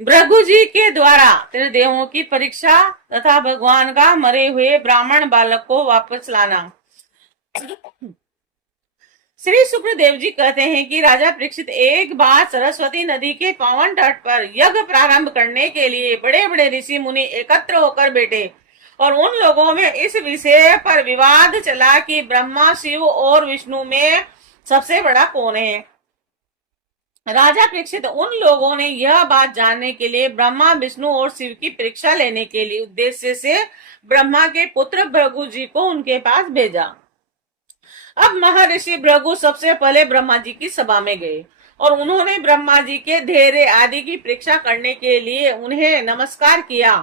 भृगु जी के द्वारा त्रिदेवों की परीक्षा तथा भगवान का मरे हुए ब्राह्मण बालक को वापस लाना। श्री सुखदेव जी कहते हैं कि राजा परीक्षित एक बार सरस्वती नदी के पावन तट पर यज्ञ प्रारंभ करने के लिए बड़े बड़े ऋषि मुनि एकत्र होकर बैठे और उन लोगों में इस विषय पर विवाद चला कि ब्रह्मा, शिव और विष्णु में सबसे बड़ा कौन है। राजा परीक्षित उन लोगों ने यह बात जानने के लिए ब्रह्मा, विष्णु और शिव की परीक्षा लेने के लिए उद्देश्य से ब्रह्मा के पुत्र भृगु जी को उनके पास भेजा। अब महर्षि भृगु सबसे पहले ब्रह्मा जी की सभा में गए और उन्होंने ब्रह्मा जी के धैर्य आदि की परीक्षा करने के लिए उन्हें नमस्कार किया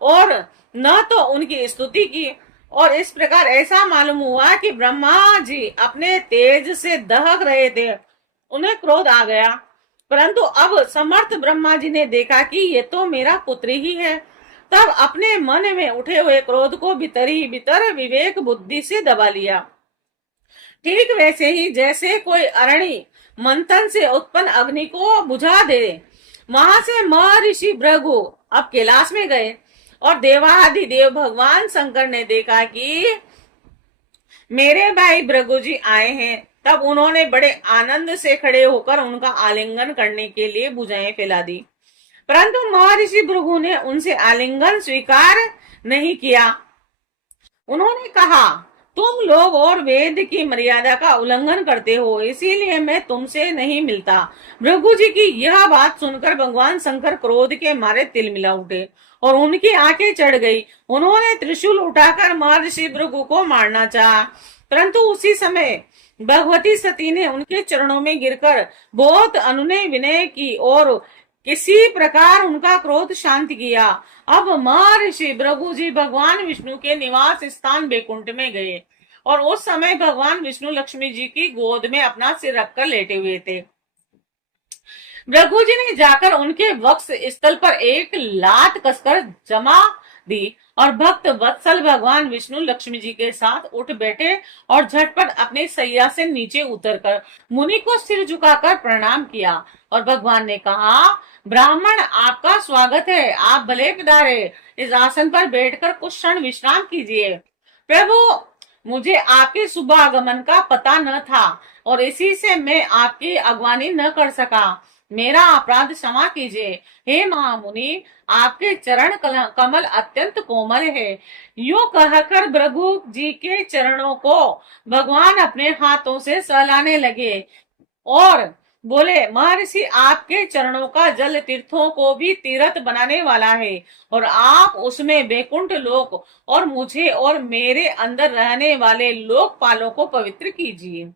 और न तो उनकी स्तुति की। और इस प्रकार ऐसा मालूम हुआ कि ब्रह्मा जी अपने तेज से दहक रहे थे, उन्हें क्रोध आ गया। परंतु अब समर्थ ब्रह्मा जी ने देखा कि ये तो मेरा पुत्र ही है, तब अपने मन में उठे हुए क्रोध को भीतर ही भीतर विवेक बुद्धि से दबा लिया। ठीक वैसे ही जैसे कोई अरणि मंथन से उत्पन्न अग्नि को बुझा दे। वहां से महर्षि भृगु अब कैलाश में गए और देवादि देव भगवान शंकर ने देखा कि मेरे भाई भृगु जी आए हैं। तब उन्होंने बड़े आनंद से खड़े होकर उनका आलिंगन करने के लिए भुजाएं फैला दी, परंतु महर्षि भृगु ने उनसे आलिंगन स्वीकार नहीं किया। उन्होंने कहा, तुम लोग और वेद की मर्यादा का उल्लंघन करते हो, इसीलिए मैं तुमसे नहीं मिलता। भृगु जी की यह बात सुनकर भगवान शंकर क्रोध के मारे तिलमिला उठे और उनकी आंखें चढ़ गई। उन्होंने त्रिशूल उठाकर महर्षि भृगु को मारना चाहा, परंतु उसी समय भगवती सती ने उनके चरणों में गिरकर बहुत अनुनय विनय की और किसी प्रकार उनका क्रोध शांत किया। अब महर्षि भृगु जी भगवान विष्णु के निवास स्थान बैकुंठ में गए और उस समय भगवान विष्णु लक्ष्मी जी की गोद में अपना सिर रखकर लेटे हुए थे। भृगु जी ने जाकर उनके वक्ष स्थल पर एक लात कसकर जमा दी और भक्त वत्सल भगवान विष्णु लक्ष्मी जी के साथ उठ बैठे और झटपट अपने सैया से नीचे उतरकर मुनि को सिर झुकाकर प्रणाम किया और भगवान ने कहा, ब्राह्मण आपका स्वागत है, आप भले पधारे, इस आसन पर बैठकर कुछ क्षण विश्राम कीजिए। प्रभु, मुझे आपके शुभ आगमन का पता न था और इसी से मैं आपकी अगवानी न कर सका, मेरा अपराध क्षमा कीजिए। हे महामुनि, आपके चरण कमल अत्यंत कोमल है। यूं कहकर भृगु जी के चरणों को भगवान अपने हाथों से सहलाने लगे और बोले, महर्षि आपके चरणों का जल तीर्थों को भी तीर्थ बनाने वाला है और आप उसमें बैकुंठ लोक और मुझे और मेरे अंदर रहने वाले लोकपालों को पवित्र कीजिए।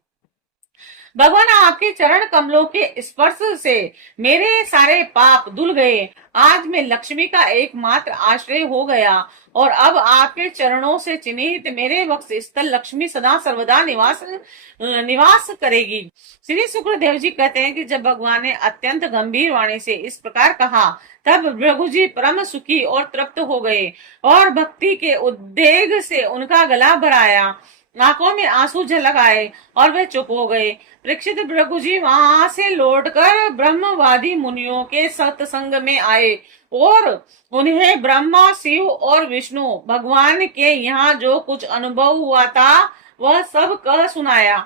भगवान, आपके चरण कमलों के स्पर्श से मेरे सारे पाप धुल गए। आज मैं लक्ष्मी का एकमात्र आश्रय हो गया और अब आपके चरणों से चिन्हित मेरे वक्ष स्थल लक्ष्मी सदा सर्वदा निवास करेगी। श्री सुखदेव जी कहते हैं कि जब भगवान ने अत्यंत गंभीर वाणी से इस प्रकार कहा, तब भृगु जी परम सुखी और तृप्त हो गए और भक्ति के उद्वेग से उनका गला भराया, आंखों में आंसू झलक आए और वे चुप हो गए। परीक्षित भृगु जी वहां से लौटकर ब्रह्मवादी मुनियों के सत्संग में आए और उन्हें ब्रह्मा, शिव और विष्णु भगवान के यहाँ जो कुछ अनुभव हुआ था वह सब कह सुनाया।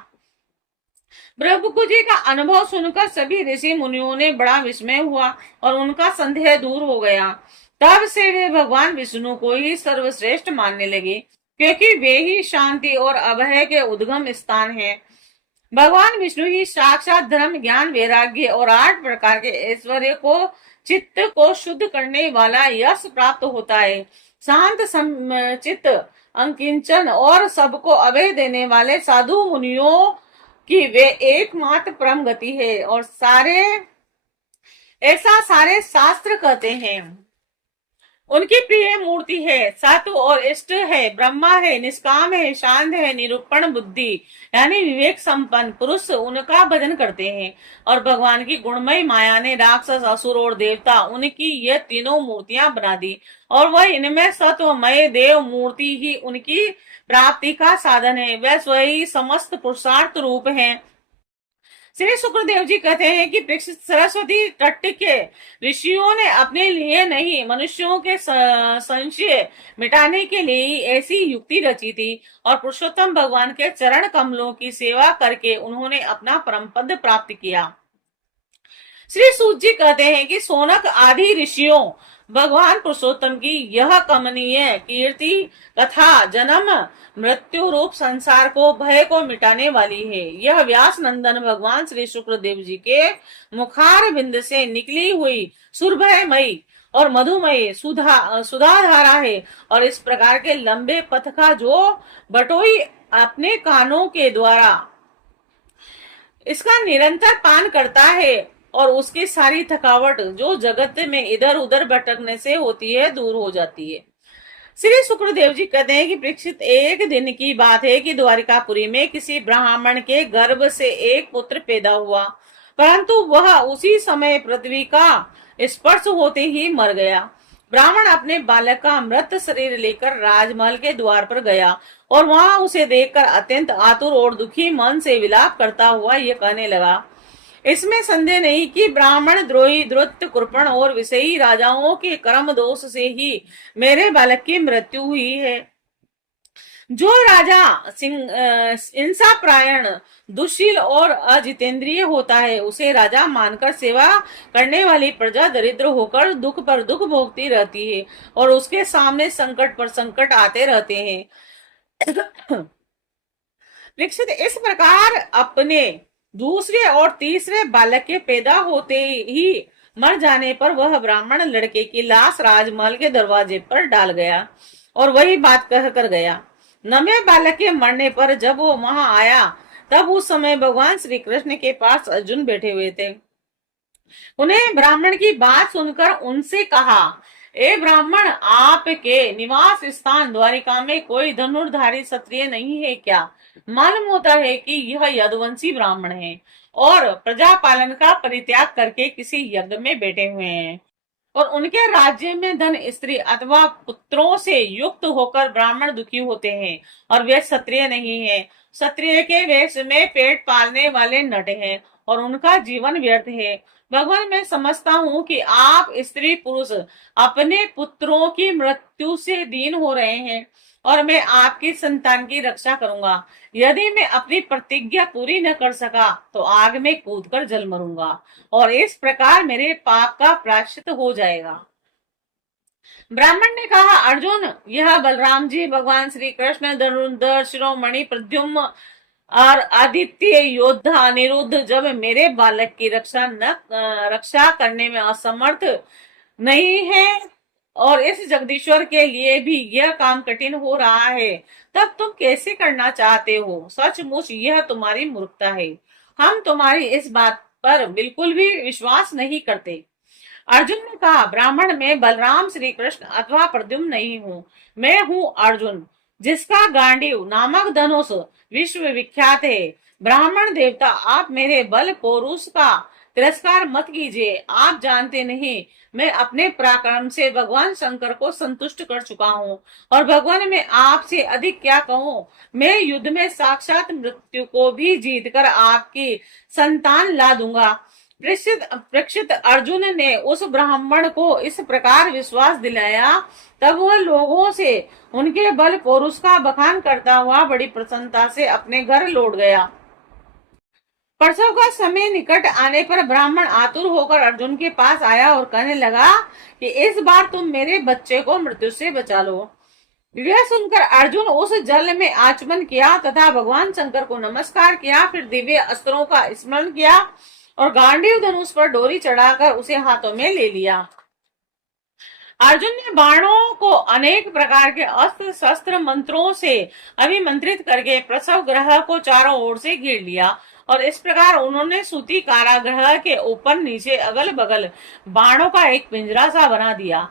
भृगु जी का अनुभव सुनकर सभी ऋषि मुनियों ने बड़ा विस्मय हुआ और उनका संदेह दूर हो गया। तब से वे भगवान विष्णु को ही सर्वश्रेष्ठ मानने लगे, क्योंकि वे ही शांति और अभय के उद्गम स्थान हैं। भगवान विष्णु ही साक्षात धर्म, ज्ञान, वैराग्य और 8 प्रकार के ऐश्वर्य को चित्त को शुद्ध करने वाला यश प्राप्त होता है। शांत चित्त, अंकिंचन और सबको अभय देने वाले साधु मुनियों की वे एकमात्र परम गति है और सारे शास्त्र कहते हैं। उनकी प्रिय मूर्ति है, सातु और इष्ट है, ब्रह्मा है, निष्काम है, शांत है, निरूपण बुद्धि यानी विवेक संपन्न पुरुष उनका भजन करते हैं। और भगवान की गुणमय माया ने राक्षस, असुर और देवता उनकी ये तीनों मूर्तियां बना दी और वह इनमें सत्वमय देव मूर्ति ही उनकी प्राप्ति का साधन है। वह स्वयं समस्त पुरुषार्थ रूप है। श्री शुक्रदेव जी कहते हैं कि परीक्षित, सरस्वती तट के ऋषियों ने अपने लिए नहीं, मनुष्यों के संशय मिटाने के लिए ऐसी युक्ति रची थी, और पुरुषोत्तम भगवान के चरण कमलों की सेवा करके उन्होंने अपना परम पद प्राप्त किया। श्री सूत जी कहते हैं कि सोनक आदि ऋषियों भगवान पुरुषोत्तम की यह कमनीय कीर्ति कथा जन्म मृत्यु रूप संसार को, भय को मिटाने वाली है। यह व्यास नंदन भगवान श्री शुक्रदेव जी के मुखार बिंद से निकली हुई सुरभयमयी और मधुमय सुधाधारा है, और इस प्रकार के लंबे पथ का जो बटोई अपने कानों के द्वारा इसका निरंतर पान करता है, और उसकी सारी थकावट जो जगत में इधर उधर भटकने से होती है दूर हो जाती है। श्री शुक्रदेव जी कहते हैं कि परीक्षित, एक दिन की बात है कि द्वारिकापुरी में किसी ब्राह्मण के गर्भ से एक पुत्र पैदा हुआ, परंतु वह उसी समय पृथ्वी का स्पर्श होते ही मर गया। ब्राह्मण अपने बालक का मृत शरीर लेकर राजमहल के द्वार पर गया, और वहां उसे देखकर अत्यंत आतुर और दुखी मन से विलाप करता हुआ यह कहने लगा, इसमें संदेह नहीं कि ब्राह्मण द्रोही ध्रुत कृपण और विषयी राजाओं के कर्म दोष से ही मेरे बालक की मृत्यु हुई है। जो राजा इंसा प्रायण दुशील और अजितेंद्रिय होता है, उसे राजा मानकर सेवा करने वाली प्रजा दरिद्र होकर दुख पर दुख भोगती रहती है, और उसके सामने संकट पर संकट आते रहते हैं। परीक्षित, इस प्रकार अपने दूसरे और तीसरे बालक के पैदा होते ही मर जाने पर वह ब्राह्मण लड़के की लाश राजमहल के दरवाजे पर डाल गया, और वही बात कह कर गया। नवे बालक के मरने पर जब वो वहां आया, तब उस समय भगवान श्री कृष्ण के पास अर्जुन बैठे हुए थे। उन्हें ब्राह्मण की बात सुनकर उनसे कहा, ए ब्राह्मण, आपके निवास स्थान द्वारिका में कोई धनुर्धारी क्षत्रिय नहीं है क्या? मालूम होता है कि यह यदुवंशी ब्राह्मण है, और प्रजा पालन का परित्याग करके किसी यज्ञ में बैठे हुए हैं, और उनके राज्य में धन, स्त्री अथवा पुत्रों से युक्त होकर ब्राह्मण दुखी होते हैं, और वे क्षत्रिय नहीं है। क्षत्रिय के वेश में पेट पालने वाले नट हैं, और उनका जीवन व्यर्थ है। भगवान, मैं समझता हूँ कि आप स्त्री पुरुष अपने पुत्रों की मृत्यु से दीन हो रहे हैं, और मैं आपकी संतान की रक्षा करूंगा। यदि मैं अपनी प्रतिज्ञा पूरी न कर सका तो आग में कूदकर जल मरूंगा, और इस प्रकार मेरे पाप का प्रायश्चित हो जाएगा। ब्राह्मण ने कहा, अर्जुन, यह बलराम जी भगवान श्री कृष्ण धनुर्धर शिरोमणि प्रद्युम्न और आदित्य योद्धा अनिरुद्ध जब मेरे बालक की रक्षा करने में असमर्थ नहीं है, और इस जगदीश्वर के लिए भी यह काम कठिन हो रहा है, तब तुम कैसे करना चाहते हो? सचमुच यह तुम्हारी मूर्खता है। हम तुम्हारी इस बात पर बिल्कुल भी विश्वास नहीं करते। अर्जुन ने कहा, ब्राह्मण, मैं बलराम श्री कृष्ण अथवा प्रद्युम्न नहीं हूँ। मैं हूँ अर्जुन, जिसका गांडीव नामक धनुष विश्व विख्यात है। ब्राह्मण देवता, आप मेरे बल पौरुष का तिरस्कार मत कीजिए। आप जानते नहीं, मैं अपने पराक्रम से भगवान शंकर को संतुष्ट कर चुका हूँ, और भगवान, मैं आपसे अधिक क्या कहूँ। मैं युद्ध में साक्षात मृत्यु को भी जीतकर आपकी संतान ला दूंगा। परीक्षित, अर्जुन ने उस ब्राह्मण को इस प्रकार विश्वास दिलाया, तब वह लोगों से उनके बल पौरुष का बखान करता हुआ बड़ी प्रसन्नता से अपने घर लौट गया। प्रसव का समय निकट आने पर ब्राह्मण आतुर होकर अर्जुन के पास आया और कहने लगा कि इस बार तुम मेरे बच्चे को मृत्यु से बचा लो। यह सुनकर अर्जुन उस जल में आचमन किया तथा भगवान शंकर को नमस्कार किया, फिर दिव्य अस्त्रों का स्मरण किया और गांडीव धनुष पर डोरी चढ़ाकर उसे हाथों में ले लिया। अर्जुन ने बाणों को अनेक प्रकार के अस्त्र शस्त्र मंत्रों से अभिमंत्रित करके प्रसव ग्रह को चारों ओर से घेर लिया, और इस प्रकार उन्होंने सूती कारागृह के ऊपर नीचे अगल बगल बाणों का एक पिंजरा सा बना दिया।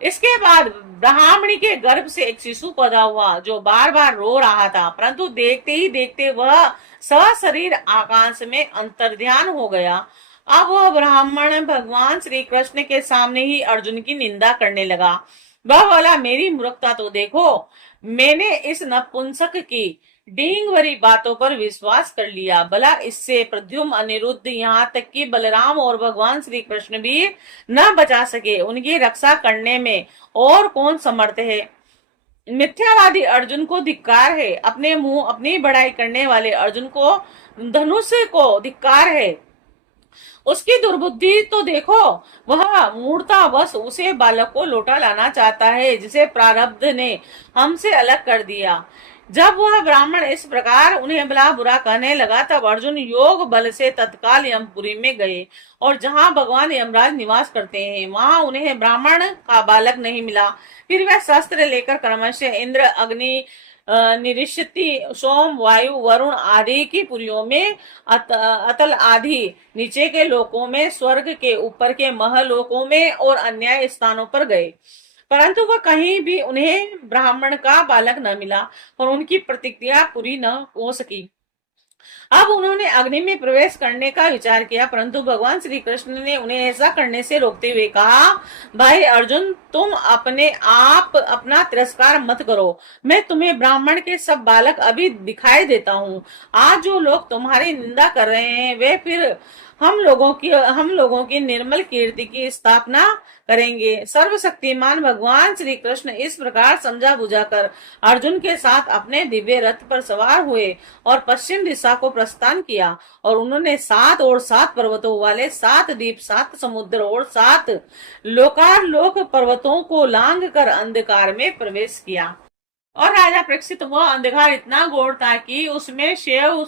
इसके बाद ब्राह्मणी के गर्भ से एक शिशु पैदा हुआ, जो बार बार रो रहा था, परंतु देखते ही देखते वह सशरीर आकाश में अंतर्ध्यान हो गया। अब वह ब्राह्मण भगवान श्री कृष्ण के सामने ही अर्जुन की निंदा करने लगा। वह बोला, मेरी मूर्खता तो देखो, मैंने इस नपुंसक की डींग भरी बातों पर विश्वास कर लिया। भला इससे प्रद्युम्न, अनिरुद्ध, यहाँ तक कि बलराम और भगवान श्री कृष्ण भी न बचा सके। उनकी रक्षा करने में और कौन समर्थ है? मिथ्यावादी अर्जुन को धिक्कार है। अपने मुंह अपनी बड़ाई करने वाले अर्जुन को, धनुष को धिक्कार है। उसकी दुर्बुद्धि तो देखो, वह मूर्तावश उसे बालक को लौटा लाना चाहता है जिसे प्रारब्ध ने हमसे अलग कर दिया। जब वह ब्राह्मण इस प्रकार उन्हें भला बुरा कहने लगा, तब अर्जुन योग बल से तत्काल यमपुरी में गए, और जहां भगवान यमराज निवास करते हैं वहां उन्हें ब्राह्मण का बालक नहीं मिला। फिर वह शस्त्र लेकर क्रमशः इंद्र, अग्नि, निरिष्यति, सोम, वायु, वरुण आदि की पुरियों में, अतल आदि नीचे के लोकों में, स्वर्ग के ऊपर के महलोकों में और अन्य स्थानों पर गए, परंतु वह कहीं भी उन्हें ब्राह्मण का बालक न मिला और उनकी प्रतिज्ञा पूरी न हो सकी। अब उन्होंने अग्नि में प्रवेश करने का विचार किया, परंतु भगवान श्री कृष्ण ने उन्हें ऐसा करने से रोकते हुए कहा, भाई अर्जुन, तुम अपने आप अपना तिरस्कार मत करो। मैं तुम्हें ब्राह्मण के सब बालक अभी दिखाई देता हूँ। आज जो लोग तुम्हारी निंदा कर रहे हैं वे फिर हम लोगों की निर्मल कीर्ति की स्थापना करेंगे। सर्वशक्तिमान भगवान श्री कृष्ण इस प्रकार समझा बुझाकर अर्जुन के साथ अपने दिव्य रथ पर सवार हुए और पश्चिम दिशा को प्रस्थान किया, और उन्होंने 7 और 7 पर्वतों वाले 7 द्वीप, 7 समुद्र और 7 लोकालोक पर्वतों को लांग कर अंधकार में प्रवेश किया। और राजा परीक्षित, वह अंधकार इतना घोर था कि उसमें शेव,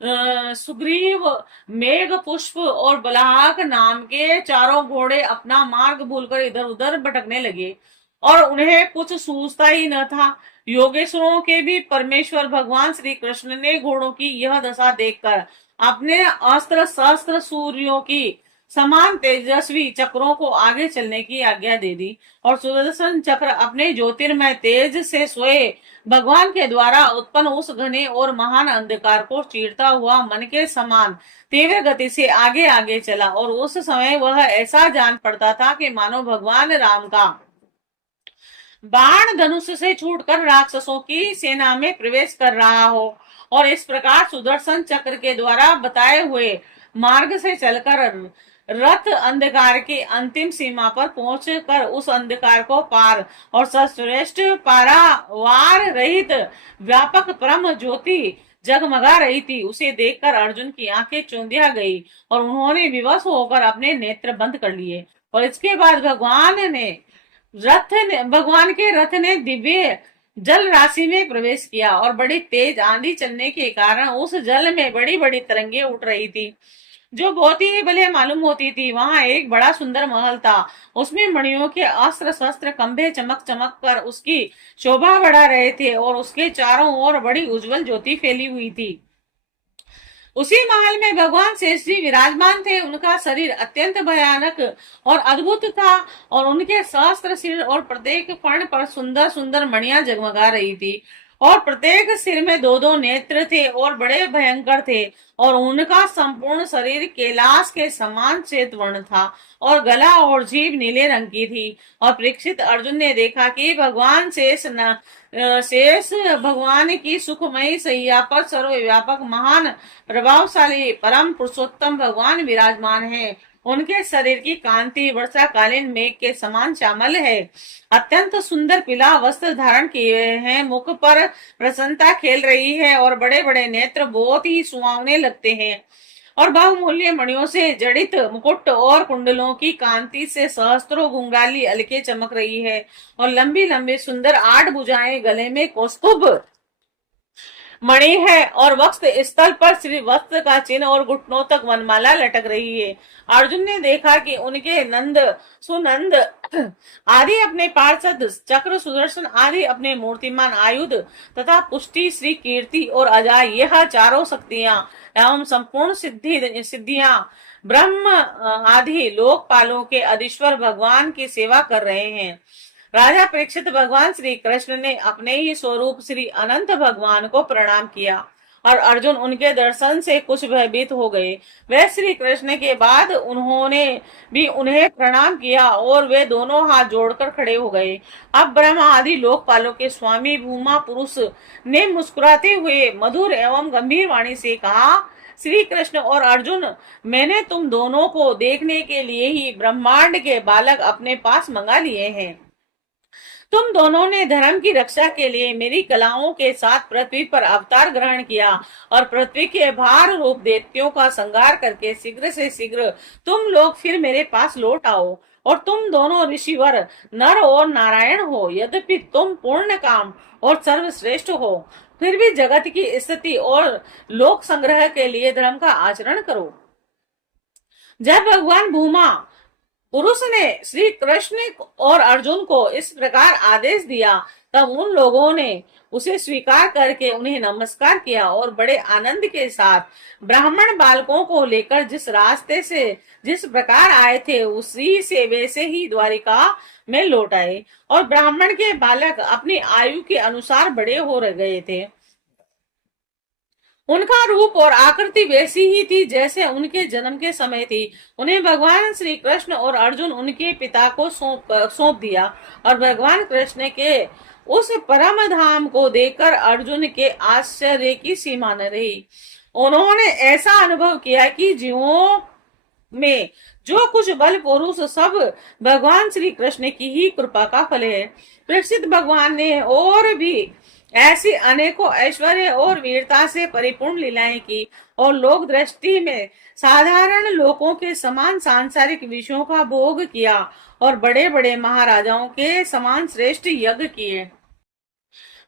सुग्रीव, मेघ पुष्प और बलाहक नाम के चारों घोड़े अपना मार्ग भूलकर इधर उधर भटकने लगे, और उन्हें कुछ सूझता ही न था। योगेश्वरों के भी परमेश्वर भगवान श्री कृष्ण ने घोड़ों की यह दशा देखकर अपने अस्त्र शस्त्र सूर्यों की समान तेजस्वी चक्रों को आगे चलने की आज्ञा दे दी, और सुदर्शन चक्र अपने ज्योतिर्मय तेज से सोए भगवान के द्वारा उत्पन्न उस घने और महान अंधकार को चीरता हुआ मन के समान तीव्र गति से आगे आगे चला, और उस समय वह ऐसा जान पड़ता था कि मानो भगवान राम का बाण धनुष से छूटकर राक्षसों की सेना में प्रवेश कर रहा हो। और इस प्रकार सुदर्शन चक्र के द्वारा बताए हुए मार्ग से चलकर रथ अंधकार की अंतिम सीमा पर पहुंचकर उस अंधकार को पार और सर्वश्रेष्ठ पारावार रहित व्यापक परम ज्योति जगमगा रही थी, उसे देखकर अर्जुन की आंखें चौंधिया गई और उन्होंने विवश होकर अपने नेत्र बंद कर लिए। और इसके बाद भगवान के रथ ने दिव्य जल राशि में प्रवेश किया, और बड़ी तेज आंधी चलने के कारण उस जल में बड़ी बड़ी तरंगे उठ रही थी, जो बहुत ही भले मालूम होती थी। वहां एक बड़ा सुंदर महल था, उसमें मणियों के अस्त्र शस्त्र खंभे चमक चमक कर उसकी शोभा बढ़ा रहे थे, और उसके चारों ओर बड़ी उज्जवल ज्योति फैली हुई थी। उसी महल में भगवान शेष जी विराजमान थे। उनका शरीर अत्यंत भयानक और अद्भुत था, और उनके सहस्त्र सिर और प्रत्येक फण पर सुंदर सुंदर मणियां जगमगा रही थी, और प्रत्येक सिर में 2-2 नेत्र थे और बड़े भयंकर थे, और उनका संपूर्ण शरीर कैलाश के समान श्वेत वर्ण था, और गला और जीभ नीले रंग की थी। और परीक्षित, अर्जुन ने देखा कि शेष भगवान की सुखमयी सैया पर सर्वव्यापक महान प्रभावशाली परम पुरुषोत्तम भगवान विराजमान है। उनके शरीर की कांति वर्षाकालीन मेघ के समान श्यामल है। अत्यंत सुंदर पीला वस्त्र धारण किए हैं, मुख पर प्रसन्नता खेल रही है, और बड़े बड़े नेत्र बहुत ही सुहावने लगते हैं, और बहुमूल्य मणियों से जड़ित मुकुट और कुंडलों की कांति से सहस्त्रों गुंगाली अलके चमक रही है, और लंबी लंबी सुंदर 8 भुजाएं, गले में कौस्तुभ मणि है, और वक्ष स्थल पर श्री वस्त्र का चिन्ह और घुटनों तक वनमाला लटक रही है। अर्जुन ने देखा कि उनके नंद, सुनंद आदि अपने पार्षद, चक्र, सुदर्शन आदि अपने मूर्तिमान आयुध तथा पुष्टि, श्री कीर्ति और अजाय, यह चारों शक्तियां एवं संपूर्ण सिद्धियां ब्रह्म आदि लोकपालों के अधीश्वर भगवान की सेवा कर रहे हैं। राजा परीक्षित, भगवान श्री कृष्ण ने अपने ही स्वरूप श्री अनंत भगवान को प्रणाम किया, और अर्जुन उनके दर्शन से कुछ भयभीत हो गए। वह श्री कृष्ण के बाद उन्होंने भी उन्हें प्रणाम किया और वे दोनों हाथ जोड़कर खड़े हो गए। अब ब्रह्मा आदि लोकपालों के स्वामी भूमा पुरुष ने मुस्कुराते हुए मधुर एवं गंभीर वाणी से कहा, श्री कृष्ण और अर्जुन, मैंने तुम दोनों को देखने के लिए ही ब्रह्मांड के बालक अपने पास मंगा लिए हैं। तुम दोनों ने धर्म की रक्षा के लिए मेरी कलाओं के साथ पृथ्वी पर अवतार ग्रहण किया और पृथ्वी के भार रूप दैत्यों का संहार करके शीघ्र से शीघ्र तुम लोग फिर मेरे पास लौट आओ। और तुम दोनों ऋषिवर नर और नारायण हो। यद्यपि तुम पूर्ण काम और सर्वश्रेष्ठ हो, फिर भी जगत की स्थिति और लोक संग्रह के लिए धर्म का आचरण करो। जब भगवान भूमा पुरुष ने श्री कृष्ण और अर्जुन को इस प्रकार आदेश दिया, तब उन लोगों ने उसे स्वीकार करके उन्हें नमस्कार किया और बड़े आनंद के साथ ब्राह्मण बालकों को लेकर जिस रास्ते से जिस प्रकार आए थे उसी से वैसे ही द्वारिका में लौट आए। और ब्राह्मण के बालक अपनी आयु के अनुसार बड़े हो गए थे। उनका रूप और आकृति वैसी ही थी जैसे उनके जन्म के समय थी। उन्हें भगवान श्री कृष्ण और अर्जुन उनके पिता को सौंप दिया और भगवान कृष्ण के उस परम धाम को देखकर अर्जुन के आश्चर्य की सीमा न रही। उन्होंने ऐसा अनुभव किया कि जीवों में जो कुछ बल पुरुष सब भगवान श्री कृष्ण की ही कृपा का फल है। परीक्षित भगवान ने और भी ऐसी अनेकों ऐश्वर्य और वीरता से परिपूर्ण लीलाएं की और लोक दृष्टि में साधारण लोगों के समान सांसारिक विषयों का भोग किया और बड़े बड़े महाराजाओं के समान श्रेष्ठ यज्ञ किए।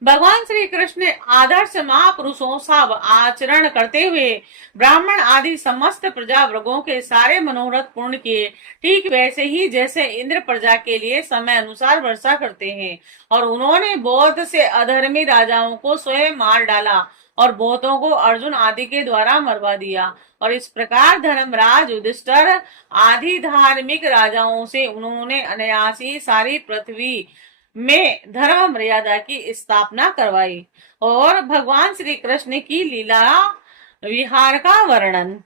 भगवान श्री कृष्ण ने आदर्श महापुरुषों सब आचरण करते हुए ब्राह्मण आदि समस्त प्रजा वर्गों के सारे मनोरथ पूर्ण किए। ठीक वैसे ही जैसे इंद्र प्रजा के लिए समय अनुसार वर्षा करते हैं। और उन्होंने बहुत से अधर्मी राजाओं को स्वयं मार डाला और बहुतों को अर्जुन आदि के द्वारा मरवा दिया। और इस प्रकार धर्मराज युधिष्ठिर आदि धार्मिक राजाओं से उन्होंने अनायासी सारी पृथ्वी में धर्म मर्यादा की स्थापना करवाई। और भगवान श्री कृष्ण की लीला विहार का वर्णन।